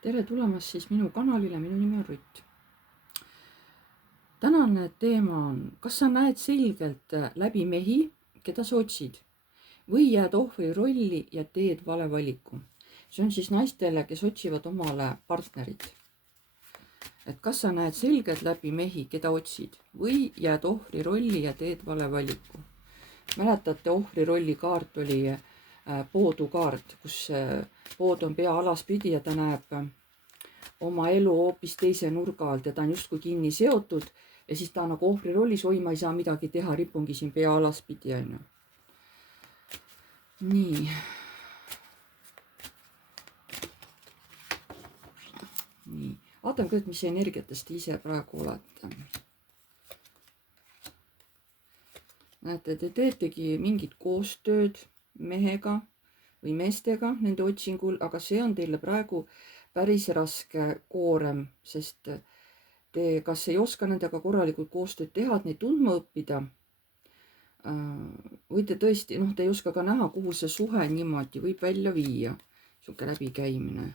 Tere tulemast siis minu kanalile, minu nimi on Rutt. Tänane teema on, kas sa näed selgelt läbi mehi, keda sa otsid, või jääd ohvri rolli ja teed vale valiku. See on siis naistele, kes otsivad omale partnerit. Et kas sa näed selgelt läbi mehi, keda otsid, või jääd ohvri rolli ja teed vale valiku. Mäletate, ohvri rolli kaart oli poodu kaart, kus pood on pea alaspidi ja ta näeb oma elu hoopis teise nurga alt ja ta on justkui kinni seotud ja siis ta nagu ohvri rollis, oi, ma ei saa midagi teha, ripungi siin pea alaspidi, on ju. Nii. Nii. Vaatame küll, mis energiatest te ise praegu olete. Näete, te teetegi mingit koostööd mehega või meestega nende otsingul, aga see on teile praegu päris raske koorem, sest te kas ei oska nendega korralikult koostööd teha, et neid tundma õppida. Või te tõesti, te ei oska ka näha, kuhu see suhe niimoodi võib välja viia, niisugune läbikäimine.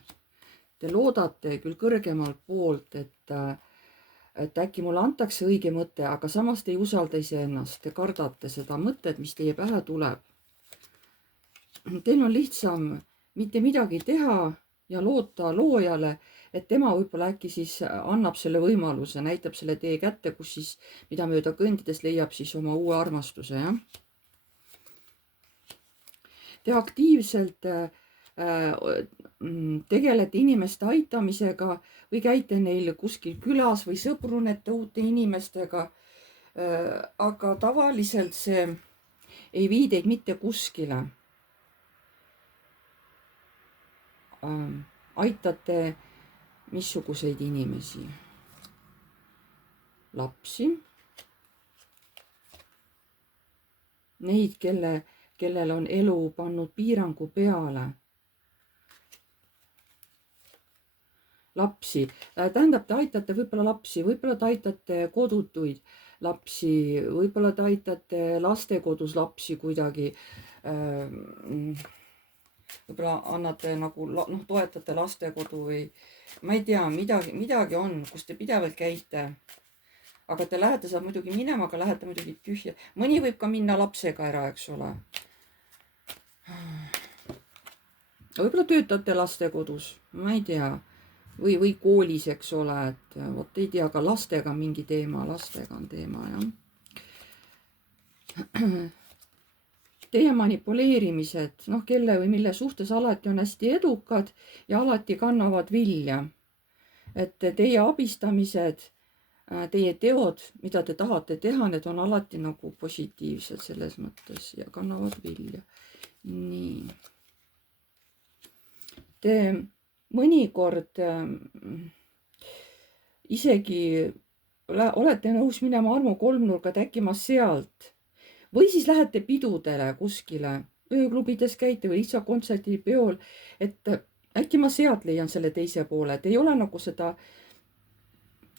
Te loodate küll kõrgemalt poolt, et äkki mulle antakse õige mõte, aga samas te ei usalda iseennast, te kardate seda mõtet, mis teie pähe tuleb. Teil on lihtsam mitte midagi teha ja loota loojale, et tema võib-olla äkki siis annab selle võimaluse, näitab selle tee kätte, kus siis, mida mööda kõndides leiab siis oma uue armastuse, jah. Te aktiivselt tegelete inimeste aitamisega või käite neil kuskil külas või sõbrunete uute inimestega, aga tavaliselt see ei vii teid mitte kuskile. Aitate missuguseid inimesi? Lapsi, neid, kellel on elu pannud piirangu peale. Lapsi, tähendab, te aitate võib-olla lapsi, võib-olla te aitate kodutuid lapsi, võib-olla te aitate lastekodus lapsi kuidagi, võib-olla annate nagu, toetate lastekodu või ma ei tea, midagi on, kus te pidevalt käite. Aga te lähete sealt muidugi minema, aga lähete muidugi tühja. Mõni võib ka minna lapsega ära, eks ole. Võib-olla töötate lastekodus, ma ei tea. Või koolis, eks ole, et vot ei tea, aga lastega on mingi teema, lastega on teema, jah. Teie manipuleerimised, kelle või mille suhtes alati on hästi edukad ja alati kannavad vilja. Et teie abistamised, teie teod, mida te tahate teha, need on alati nagu positiivsed selles mõttes ja kannavad vilja. Nii. Te mõnikord isegi olete nõus minema armu kolmnurka täkkima sealt või siis lähete pidudele kuskile, ööklubides käite või lihtsalt kontserdipeol, et äkki ma sealt leian selle teise poole, et ei ole nagu seda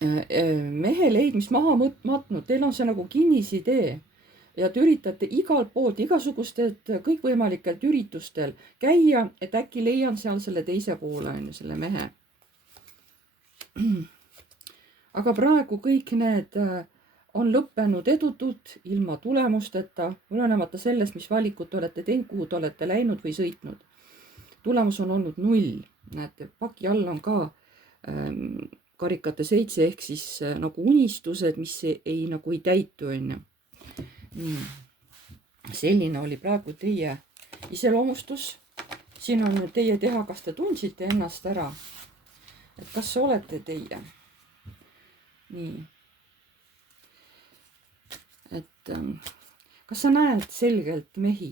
mehe leidmist maha matnud, teil on see nagu kinnisidee. Ja te üritate igalt poolt, igasugustelt kõikvõimalikelt üritustel käia, et äkki leian seal selle teise poole, selle mehe. Aga praegu kõik need on lõppenud edutult, ilma tulemusteta, olenemata sellest, mis valikut olete teinud, kuhu te olete läinud või sõitnud. Tulemus on olnud 0. Näete, paki all on ka karikate 7 ehk siis nagu unistused, mis ei täitu, on ju. Selline oli praegu teie iseloomustus. Siin on teie teha, kas te tundsite ennast ära, et kas olete teie. Nii. Et kas sa näed selgelt mehi,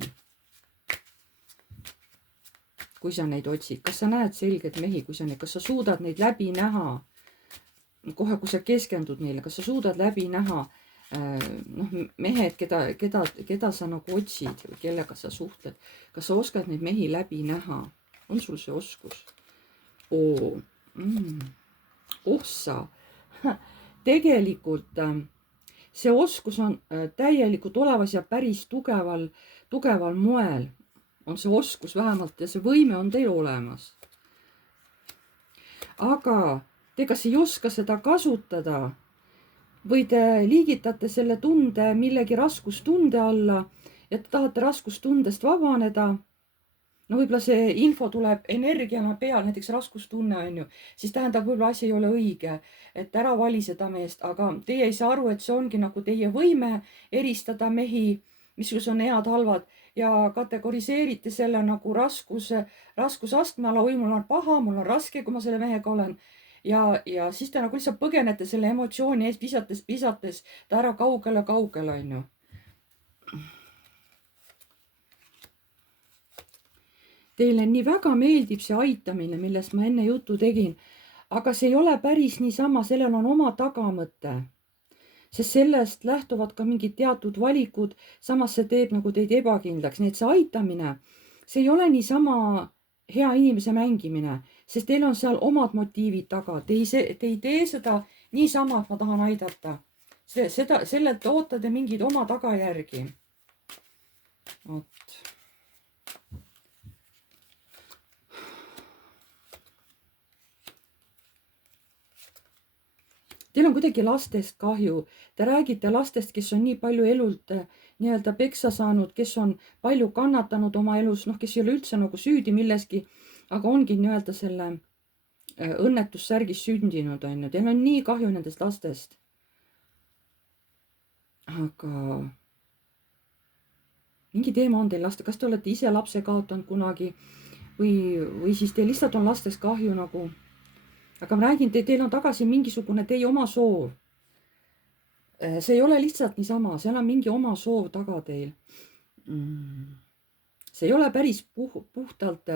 kui sa neid otsid? Kas sa näed selgelt mehi, kui sa neid, kas sa suudad neid läbi näha? Kohe, kui sa keskendud neile, kas sa suudad läbi näha mehed, keda sa nagu otsid või kellega sa suhtled, kas sa oskad neid mehi läbi näha? On sul see oskus? Ossa. Tegelikult see oskus on täielikult olemas ja päris tugeval moel on see oskus vähemalt ja see võime on teil olemas. aga te kas ei oska seda kasutada või te liigitate selle tunde millegi raskustunde alla ja te tahate raskustundest vabaneda. No võib-olla see info tuleb energiana peal, näiteks raskustunne on ju, siis tähendab, võib-olla asi ei ole õige, et ära vali seda meest, aga teie ei saa aru, et see ongi nagu teie võime eristada mehi, mis on head-halvad ja kategoriseerite selle nagu raskusastme alla, oi, mul on paha, mul on raske, kui ma selle mehega olen. Ja siis te nagu lihtsalt põgenete selle emotsiooni eest, visates ta ära kaugele, on ju. Teile nii väga meeldib see aitamine, millest ma enne juttu tegin, aga see ei ole päris niisama, sellel on oma tagamõte. Sest sellest lähtuvad ka mingid teatud valikud, samas see teeb nagu teid ebakindlaks. Nii et see aitamine, see ei ole niisama hea inimese mängimine, sest teil on seal omad motiivid taga. Te ei tee seda niisama, et ma tahan aidata. Sellelt ootate mingeid oma tagajärgi. Vot. Teil on kuidagi lastest kahju. Te räägite lastest, kes on nii palju elult nii-öelda peksa saanud, kes on palju kannatanud oma elus, kes ei ole üldse nagu süüdi milleski, aga ongi nii-öelda selle õnnetussärgis sündinud, on ju. Teil on nii kahju nendest lastest. Aga mingi teema on teil laste, kas te olete ise lapse kaotanud kunagi või siis teil lihtsalt on lastest kahju nagu. Aga ma räägin, teil on tagasi mingisugune teie oma soov. See ei ole lihtsalt niisama, seal on mingi oma soov taga teil. See ei ole päris puhtalt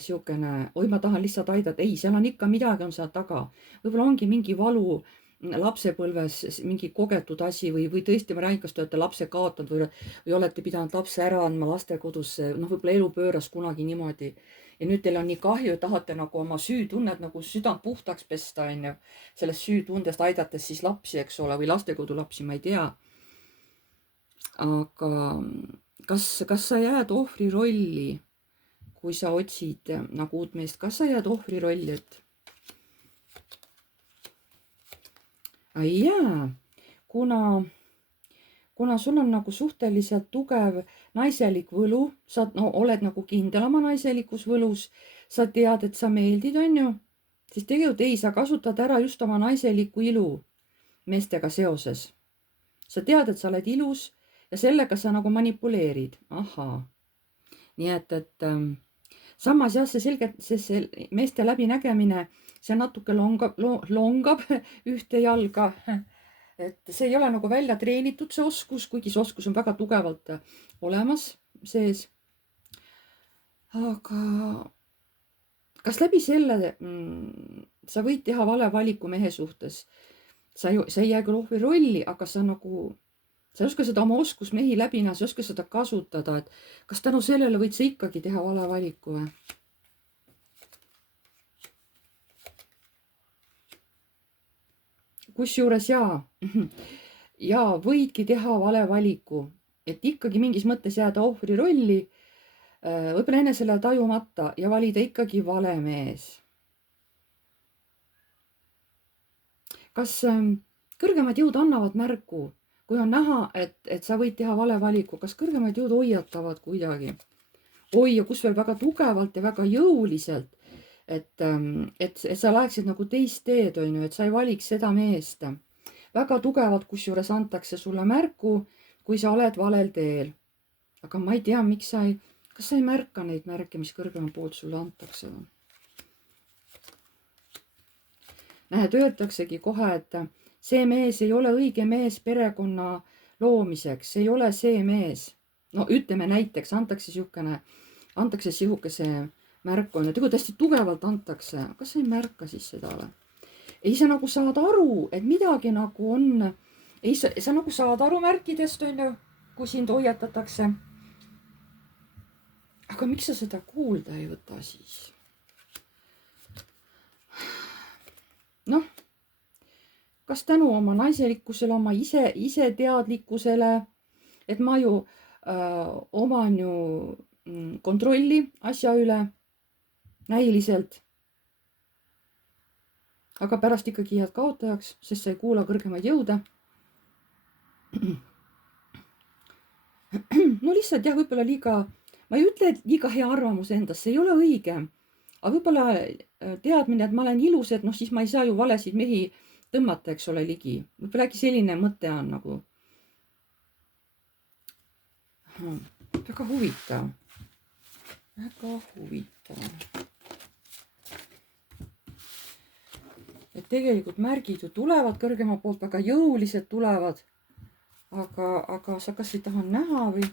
siukene, oi, ma tahan lihtsalt aidata. Ei, seal on ikka midagi on seal taga. Võib-olla ongi mingi valu lapsepõlves, mingi kogetud asi või tõesti ma räägin, kas te olete lapse kaotanud või olete pidanud lapse ära andma lastekodusse. Võib-olla elu pööras kunagi niimoodi. Ja nüüd teil on nii kahju, tahate nagu oma süütunnet nagu südant puhtaks pesta, on ju. Sellest süütundest aidates siis lapsi, eks ole, või lastekodu lapsi, ma ei tea. Aga kas sa jääd ohvri rolli, kui sa otsid nagu uut meest, kas sa jääd ohvri rolli, et ei jää, kuna sul on nagu suhteliselt tugev naiselik võlu, sa oled nagu kindel oma naiselikus võlus, sa tead, et sa meeldid, on ju, siis tegelikult ei, sa kasutad ära just oma naiselikku ilu meestega seoses. Sa tead, et sa oled ilus ja sellega sa nagu manipuleerid. Ahaa. Nii et samas jah, see selgelt, see meeste läbinägemine, see natuke longab ühte jalga. Et see ei ole nagu välja treenitud see oskus, kuigi see oskus on väga tugevalt olemas sees. Aga kas läbi selle sa võid teha vale valiku mehe suhtes? Sa ei jää küll ohvri rolli, aga sa ei oska seda oma oskusmehi läbi näha, sa ei oska seda kasutada, et kas tänu sellele võid sa ikkagi teha vale valiku või? Kusjuures ja võidki teha vale valiku, et ikkagi mingis mõttes jääda ohvri rolli, võib-olla enesele tajumata ja valida ikkagi vale mees. Kas kõrgemad jõud annavad märku, kui on näha, et sa võid teha vale valiku, kas kõrgemad jõud hoiatavad kuidagi? Oi, ja kus veel väga tugevalt ja väga jõuliselt, et sa läheksid nagu teist teed, on ju, et sa ei valiks seda meest. Väga tugevalt, kusjuures antakse sulle märku, kui sa oled valel teel. Aga ma ei tea, kas sa ei märka neid märke, mis kõrgema poolt sulle antakse? Näed, öeldaksegi kohe, et see mees ei ole õige mees perekonna loomiseks, see ei ole see mees. No ütleme näiteks, antakse sihukese märku, on, et hästi tugevalt antakse, kas sa ei märka siis seda või? Ei, sa nagu saad aru, et midagi nagu on, sa nagu saad aru märkidest, on ju, kui sind hoiatatakse. Aga miks sa seda kuulda ei võta siis? Kas tänu oma naiselikkusele, oma iseteadlikkusele, et ma ju oman ju kontrolli asja üle näiliselt. aga pärast ikkagi jääd kaotajaks, sest sa ei kuula kõrgemaid jõude. No lihtsalt jah, võib-olla liiga, ma ei ütle, et liiga hea arvamus endast, see ei ole õige. Aga võib-olla teadmine, et ma olen ilus, et noh, siis ma ei saa ju valesid mehi tõmmata, eks ole, ligi. Võib-olla äkki selline mõte on nagu. Väga huvitav. Väga huvitav. Et tegelikult märgid ju tulevad kõrgema poolt, väga jõulised tulevad. Aga sa kas ei taha näha või?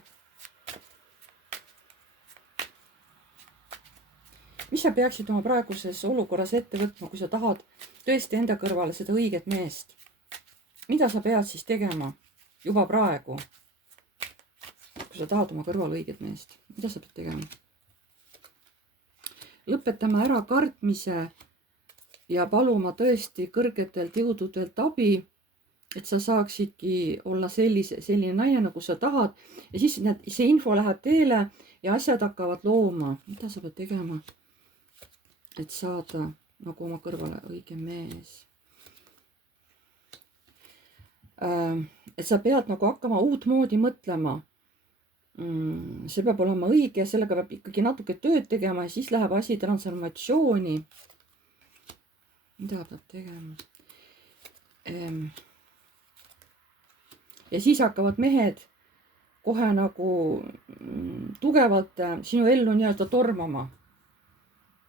Mis sa peaksid oma praeguses olukorras ette võtma, kui sa tahad tõesti enda kõrvale seda õiget meest? Mida sa pead siis tegema juba praegu? Kui sa tahad oma kõrvale õiget meest, mida sa pead tegema? Lõpetame ära kartmise ja paluma tõesti kõrgetelt jõududelt abi, et sa saaksidki olla selline naine, nagu sa tahad. Ja siis see info läheb teele ja asjad hakkavad looma. Mida sa pead tegema, et saada nagu oma kõrvale õige mees? Et sa pead nagu hakkama uut moodi mõtlema. See peab olema õige ja sellega peab ikkagi natuke tööd tegema ja siis läheb asi transformatsiooni. Mida peab tegema? Ja siis hakkavad mehed kohe nagu tugevalt sinu ellu nii-öelda tormama.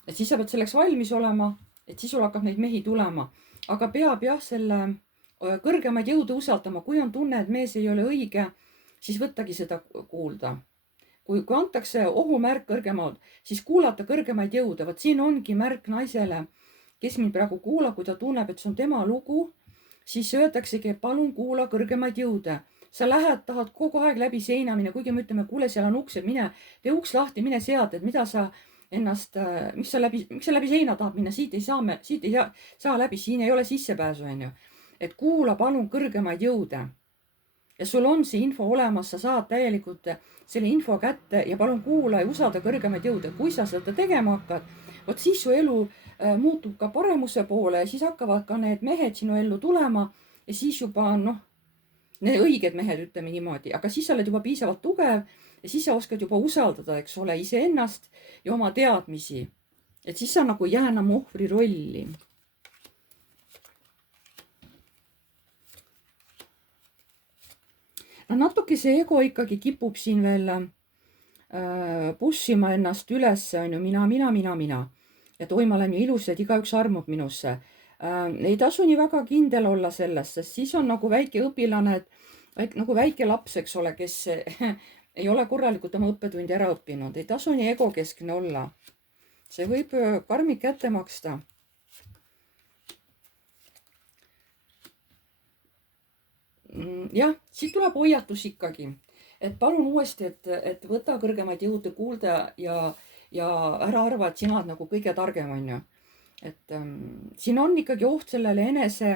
Et siis sa pead selleks valmis olema, et siis sul hakkab neid mehi tulema. Aga peab jah selle kõrgemaid jõude usaldama. Kui on tunne, et mees ei ole õige, siis võttagi seda kuulda. Kui antakse ohumärk kõrgemalt, siis kuulata kõrgemaid jõude. Võt siin ongi märk naisele, kes mind praegu kuulab, kui ta tunneb, et see on tema lugu, siis öeldaksegi, et palun kuula kõrgemaid jõude. Sa lähed, tahad kogu aeg läbi seina minna, kuigi me ütleme, kuule, seal on uks, et mine, tee uks lahti, mine sealt, et mida sa ennast, miks sa läbi seina tahad minna, siit ei saa läbi, siin ei ole sissepääsu, on ju. Et kuula palun kõrgemaid jõude. Ja sul on see info olemas, sa saad täielikult selle info kätte ja palun kuula ja usalda kõrgemaid jõude. Kui sa seda tegema hakkad, vot siis su elu muutub ka paremuse poole ja siis hakkavad ka need mehed sinu ellu tulema ja siis juba noh, need õiged mehed, ütleme niimoodi, aga siis sa oled juba piisavalt tugev ja siis sa oskad juba usaldada, eks ole, iseennast ja oma teadmisi. Et siis sa nagu ei jää enam ohvri rolli. No natuke see ego ikkagi kipub siin veel pushima ennast üles, on ju, mina. Et oi, ma olen ju ilus, et igaüks armub minusse. Ei tasu nii väga kindel olla selles, sest siis on nagu väike õpilane, nagu väike laps, eks ole, kes ei ole korralikult oma õppetundi ära õppinud. Ei tasu nii egokeskne olla. See võib karmid kätte maksta. Jah, siit tuleb hoiatus ikkagi, et palun uuesti, et võta kõrgemaid jõude kuulda ja ära arva, et sina oled nagu kõige targem, on ju. Et siin on ikkagi oht sellele enese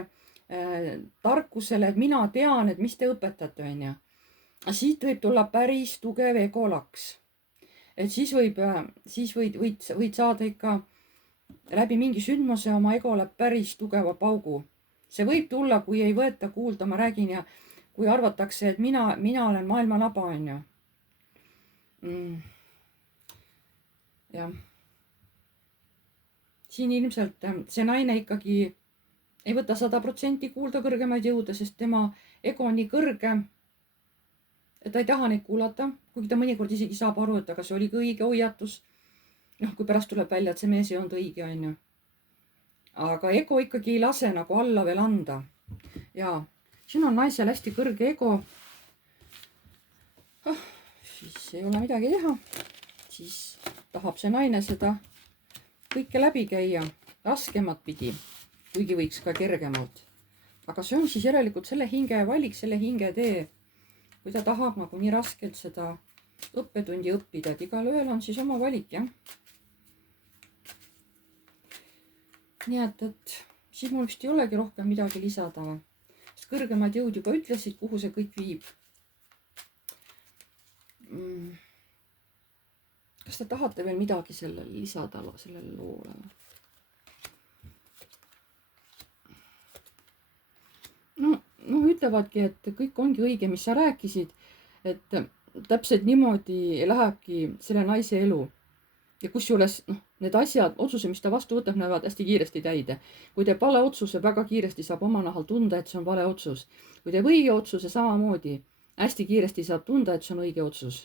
tarkusele, et mina tean, et mis te õpetate, on ju. Siit võib tulla päris tugev egolaks. Et siis võid saada ikka läbi mingi sündmuse oma egole päris tugeva paugu. See võib tulla, kui ei võeta kuulda, ma räägin, ja kui arvatakse, et mina olen maailma naba, on ju. Jah. Siin ilmselt see naine ikkagi ei võta 100% kuulda kõrgemaid jõude, sest tema ego on nii kõrge, et ta ei taha neid kuulata, kuigi ta mõnikord isegi saab aru, et aga see oligi õige hoiatus. Noh, kui pärast tuleb välja, et see mees ei olnud õige, on ju. Aga ego ikkagi ei lase nagu alla veel anda. Ja siin on naisel hästi kõrge ego. Siis ei ole midagi teha. Siis tahab see naine seda kõike läbi käia raskemat pidi, kuigi võiks ka kergemalt. Aga see on siis järelikult selle hinge valik, selle hinge tee, kui ta tahab nagu nii raskelt seda õppetundi õppida, et igal ühel on siis oma valik, jah. Nii et siis mul vist ei olegi rohkem midagi lisada. Sest kõrgemad jõud juba ütlesid, kuhu see kõik viib. Kas te tahate veel midagi lisada sellele loole? noh, ütlevadki, et kõik ongi õige, mis sa rääkisid, et täpselt niimoodi lähebki selle naise elu. Ja kusjuures need asjad, otsused, mis ta vastu võtab, näevad hästi kiiresti täide. Kui teeb vale otsuse, väga kiiresti saab oma nahal tunda, et see on vale otsus. Kui teeb õige otsuse, samamoodi hästi kiiresti saab tunda, et see on õige otsus.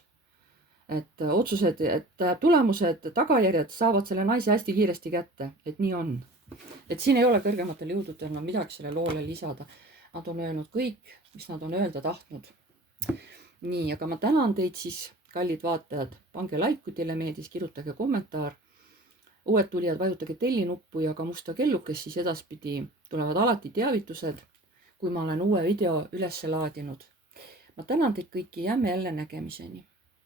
Et otsused, et tulemused, tagajärjed saavad selle naise hästi kiiresti kätte, et nii on. Et siin ei ole kõrgematel jõududel enam midagi selle loole lisada. Nad on öelnud kõik, mis nad on öelda tahtnud. Nii, aga ma tänan teid siis, kallid vaatajad. Pange like, kui teile meeldis, kirjutage kommentaar. Uued tulijad, vajutage tellinuppu ja ka musta kellukest, siis edaspidi tulevad alati teavitused, kui ma olen uue video üles laadinud. Ma tänan teid kõiki, jääme jälle nägemiseni.